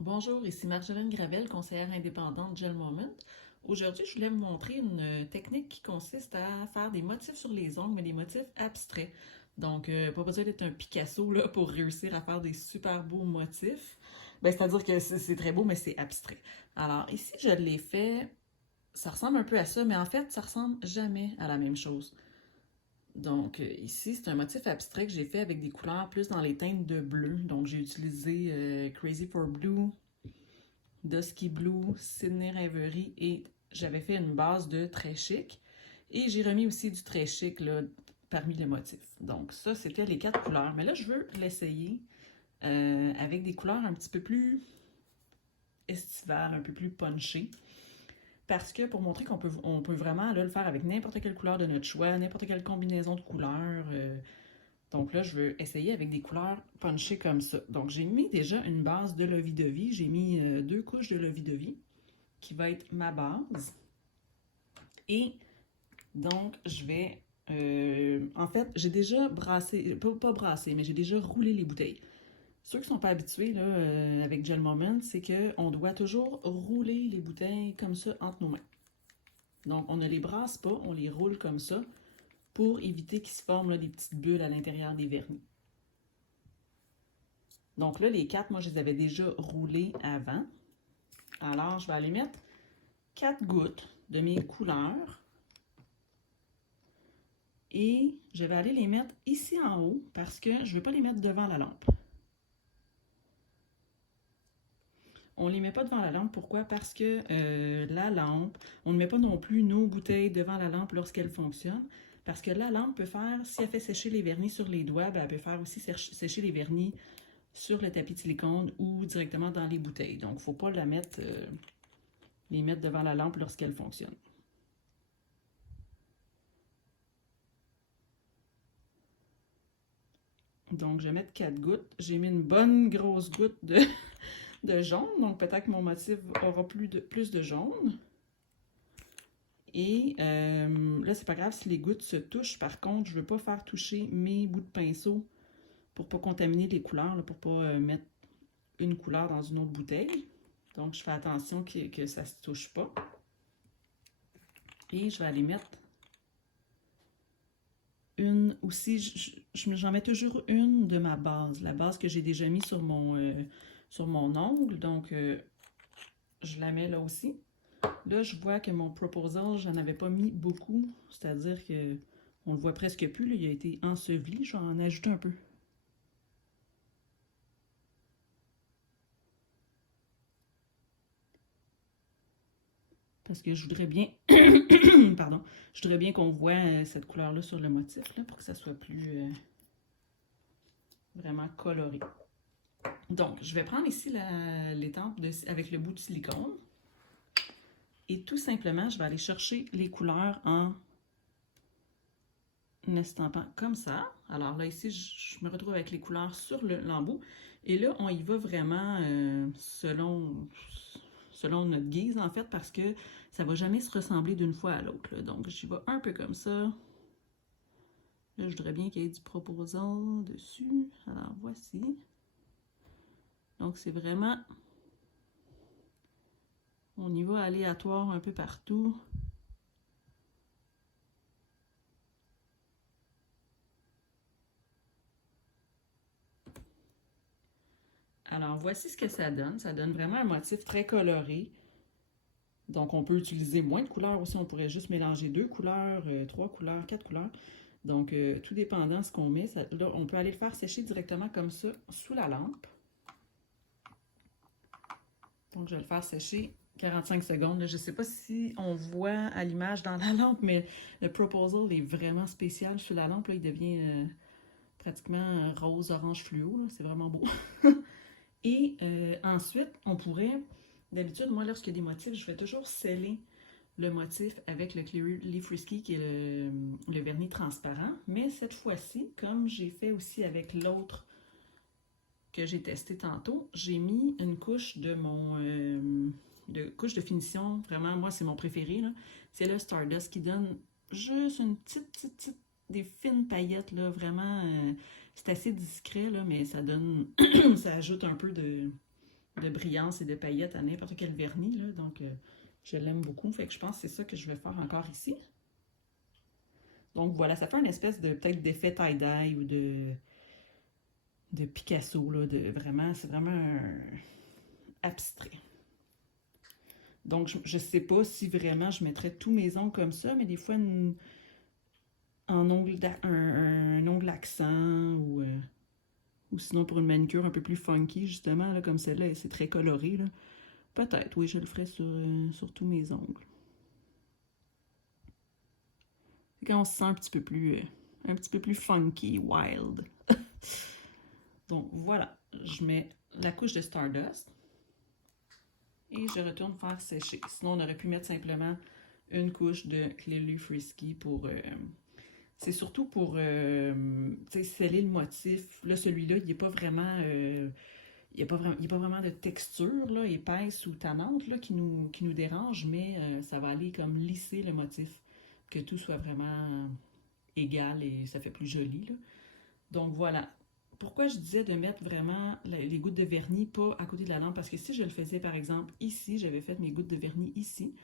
Bonjour, ici Marjolaine Gravel, conseillère indépendante Gel Moment. Aujourd'hui, je voulais vous montrer une technique qui consiste à faire des motifs sur les ongles, mais des motifs abstraits. Donc, pas besoin d'être un Picasso là, pour réussir à faire des super beaux motifs. Ben, c'est-à-dire que c'est très beau, mais c'est abstrait. Alors, ici, je l'ai fait, ça ressemble un peu à ça, mais en fait, ça ressemble jamais à la même chose. Donc, ici, c'est un motif abstrait que j'ai fait avec des couleurs plus dans les teintes de bleu. Donc, j'ai utilisé Crazy for Blue, Dusky Blue, Sydney Reverie et j'avais fait une base de très chic. Et j'ai remis aussi du très chic là, parmi les motifs. Donc ça, c'était les quatre couleurs. Mais là, je veux l'essayer avec des couleurs un petit peu plus estivales, un peu plus punchées. Parce que pour montrer qu'on peut vraiment là, le faire avec n'importe quelle couleur de notre choix, n'importe quelle combinaison de couleurs. Donc là, je veux essayer avec des couleurs punchées comme ça. Donc j'ai mis déjà une base de lovey-dovey. J'ai mis deux couches de lovey-dovey qui va être ma base. Et donc, je vais... en fait, j'ai déjà brassé, pas brassé, mais j'ai déjà roulé les bouteilles. Ceux qui ne sont pas habitués là, avec Gel Moment, c'est qu'on doit toujours rouler les bouteilles comme ça entre nos mains. Donc, on ne les brasse pas, on les roule comme ça pour éviter qu'il se forment là, des petites bulles à l'intérieur des vernis. Donc là, les quatre, moi, je les avais déjà roulés avant. Alors, je vais aller mettre 4 gouttes de mes couleurs. Et je vais aller les mettre ici en haut parce que je ne veux pas les mettre devant la lampe. On ne les met pas devant la lampe. Pourquoi? Parce que la lampe, on ne met pas non plus nos bouteilles devant la lampe lorsqu'elle fonctionne. Parce que la lampe peut faire, si elle fait sécher les vernis sur les doigts, ben elle peut faire aussi sécher les vernis sur le tapis de silicone ou directement dans les bouteilles. Donc, il ne faut pas les mettre devant la lampe lorsqu'elle fonctionne. Donc, je vais mettre 4 gouttes. J'ai mis une bonne grosse goutte de jaune. Donc, peut-être que mon motif aura plus de jaune. Et là, c'est pas grave si les gouttes se touchent. Par contre, je veux pas faire toucher mes bouts de pinceau pour pas contaminer les couleurs, là, pour pas mettre une couleur dans une autre bouteille. Donc, je fais attention que ça se touche pas. Et je vais aller mettre une aussi. J'en mets toujours une de ma base. La base que j'ai déjà mis sur mon ongle. Donc, je la mets là aussi. Là, je vois que mon proposal, j'en avais pas mis beaucoup. C'est-à-dire que on le voit presque plus. Là, il a été enseveli. Je vais en ajouter un peu. Parce que je voudrais bien... Pardon. Je voudrais bien qu'on voit cette couleur-là sur le motif, là, pour que ça soit plus vraiment coloré. Donc, je vais prendre ici l'étampe avec le bout de silicone. Et tout simplement, je vais aller chercher les couleurs en estampant comme ça. Alors là, ici, je me retrouve avec les couleurs sur l'embout. Et là, on y va vraiment selon notre guise, en fait, parce que ça ne va jamais se ressembler d'une fois à l'autre. Donc, j'y vais un peu comme ça. Là, je voudrais bien qu'il y ait du proposal dessus. Alors, voici. Donc, c'est vraiment... On y va aléatoire un peu partout. Alors, voici ce que ça donne. Ça donne vraiment un motif très coloré. Donc, on peut utiliser moins de couleurs aussi. On pourrait juste mélanger 2 couleurs, 3 couleurs, 4 couleurs. Donc, tout dépendant de ce qu'on met. Là, on peut aller le faire sécher directement comme ça, sous la lampe. Donc, je vais le faire sécher 45 secondes. Là, je ne sais pas si on voit à l'image dans la lampe, mais le proposal est vraiment spécial sous la lampe. Là, il devient pratiquement rose-orange fluo. C'est vraiment beau. Et ensuite, on pourrait... D'habitude, moi, lorsqu'il y a des motifs, je vais toujours sceller le motif avec le Clearly Frisky, qui est le vernis transparent. Mais cette fois-ci, comme j'ai fait aussi avec l'autre que j'ai testé tantôt, j'ai mis une couche couche de finition. Vraiment, moi, c'est mon préféré. C'est le Stardust qui donne juste une petite, des fines paillettes, là, vraiment. C'est assez discret, là, mais ça donne, ça ajoute un peu de brillance et de paillettes à n'importe quel vernis, là. Donc, je l'aime beaucoup. Fait que je pense que c'est ça que je vais faire encore ici. Donc, voilà, ça fait une espèce de, peut-être d'effet tie-dye ou de Picasso, là. C'est vraiment abstrait. Donc, je ne sais pas si vraiment je mettrais tous mes ongles comme ça, mais des fois, un ongle accent ou sinon pour une manicure un peu plus funky, justement, là, comme celle-là, et c'est très coloré. Peut-être, oui, je le ferai sur tous mes ongles. C'est quand on se sent un petit peu plus funky, wild. Donc voilà, je mets la couche de Stardust et je retourne faire sécher. Sinon, on aurait pu mettre simplement une couche de Clearly Frisky pour... c'est surtout pour sceller le motif. Là, celui-là, il n'est pas vraiment... il n'y a pas vraiment de texture là, épaisse ou tannante là, qui nous dérange, mais ça va aller comme lisser le motif, que tout soit vraiment égal et ça fait plus joli. Là. Donc voilà. Pourquoi je disais de mettre vraiment les gouttes de vernis pas à côté de la lampe? Parce que si je le faisais par exemple ici, j'avais fait mes gouttes de vernis ici,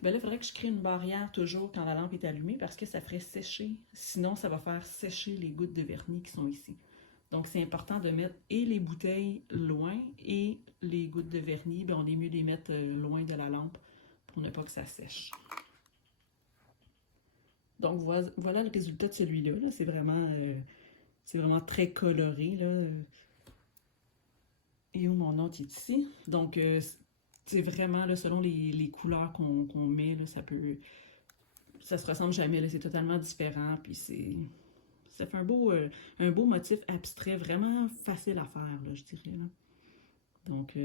ben là, il faudrait que je crée une barrière toujours quand la lampe est allumée parce que ça ferait sécher. Sinon, ça va faire sécher les gouttes de vernis qui sont ici. Donc, c'est important de mettre et les bouteilles loin et les gouttes de vernis, ben, on est mieux de les mettre loin de la lampe pour ne pas que ça sèche. Donc, voilà le résultat de celui-là. -là. C'est vraiment très coloré. Là. Et où mon autre est ici. Donc, c'est vraiment, là, selon les couleurs qu'on met, là, ça se ressemble jamais. C'est totalement différent. Puis ça fait un beau motif abstrait, vraiment facile à faire, là, je dirais. Là. Donc,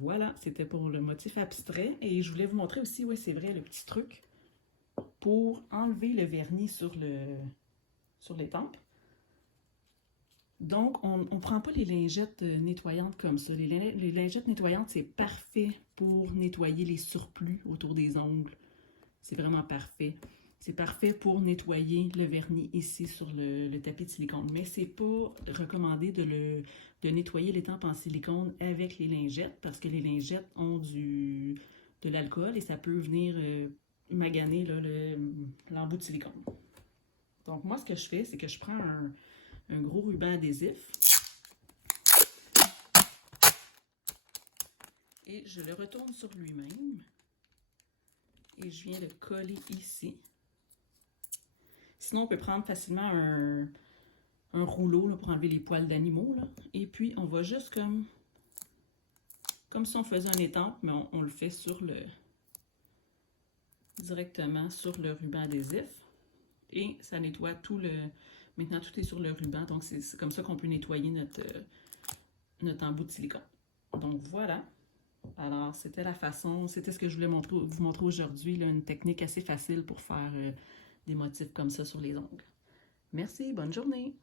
voilà, c'était pour le motif abstrait. Et je voulais vous montrer aussi, oui, c'est vrai, le petit truc pour enlever le vernis sur les tempes. Donc, on ne prend pas les lingettes nettoyantes comme ça. Les lingettes nettoyantes, c'est parfait pour nettoyer les surplus autour des ongles. C'est vraiment parfait. C'est parfait pour nettoyer le vernis ici sur le tapis de silicone. Mais c'est pas recommandé de nettoyer les tempes en silicone avec les lingettes parce que les lingettes ont de l'alcool et ça peut venir maganer l'embout de silicone. Donc, moi, ce que je fais, c'est que je prends un gros ruban adhésif et je le retourne sur lui-même et je viens le coller ici. Sinon, on peut prendre facilement un rouleau là, pour enlever les poils d'animaux. Et puis, on va juste comme si on faisait un étampe, mais on le fait directement sur le ruban adhésif. Et ça nettoie maintenant, tout est sur le ruban. Donc, c'est comme ça qu'on peut nettoyer notre embout de silicone. Donc, voilà. Alors, c'était ce que je voulais vous montrer aujourd'hui, une technique assez facile pour faire des motifs comme ça sur les ongles. Merci, bonne journée!